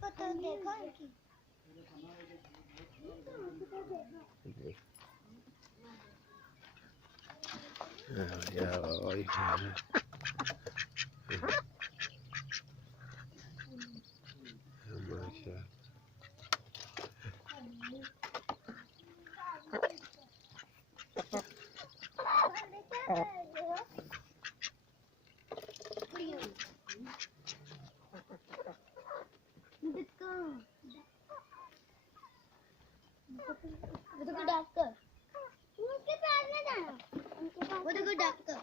को तो देखो इनकी या भाई देखो डॉक्टर उनके पास में जाना उनके पास वो देखो डॉक्टर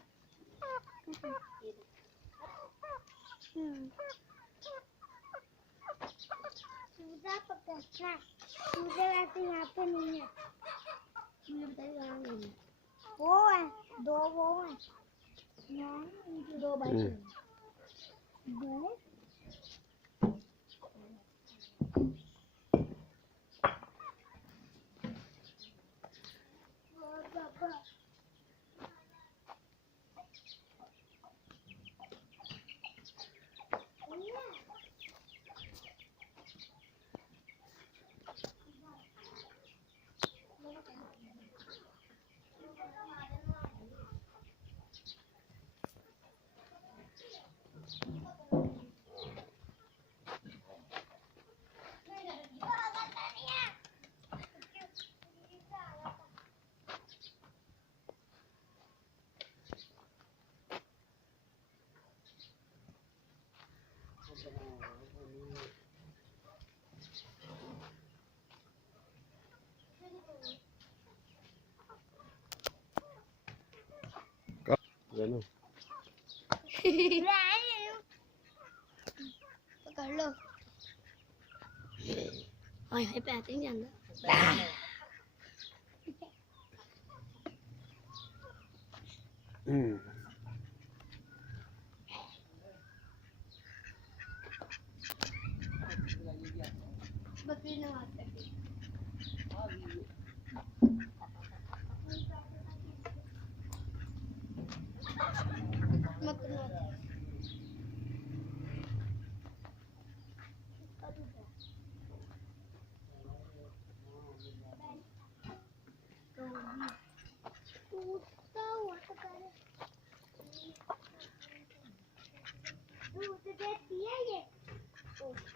सूजा पकड़ना सूजा वैसे यहाँ पे नहीं है मुझे बताइए कहाँ गई वो है दो वो है दो बाइक दो जानो पकड़ लो हाय हाय पैसे नहीं जाना बकरी नमाज पढ़ी दूध देती है ये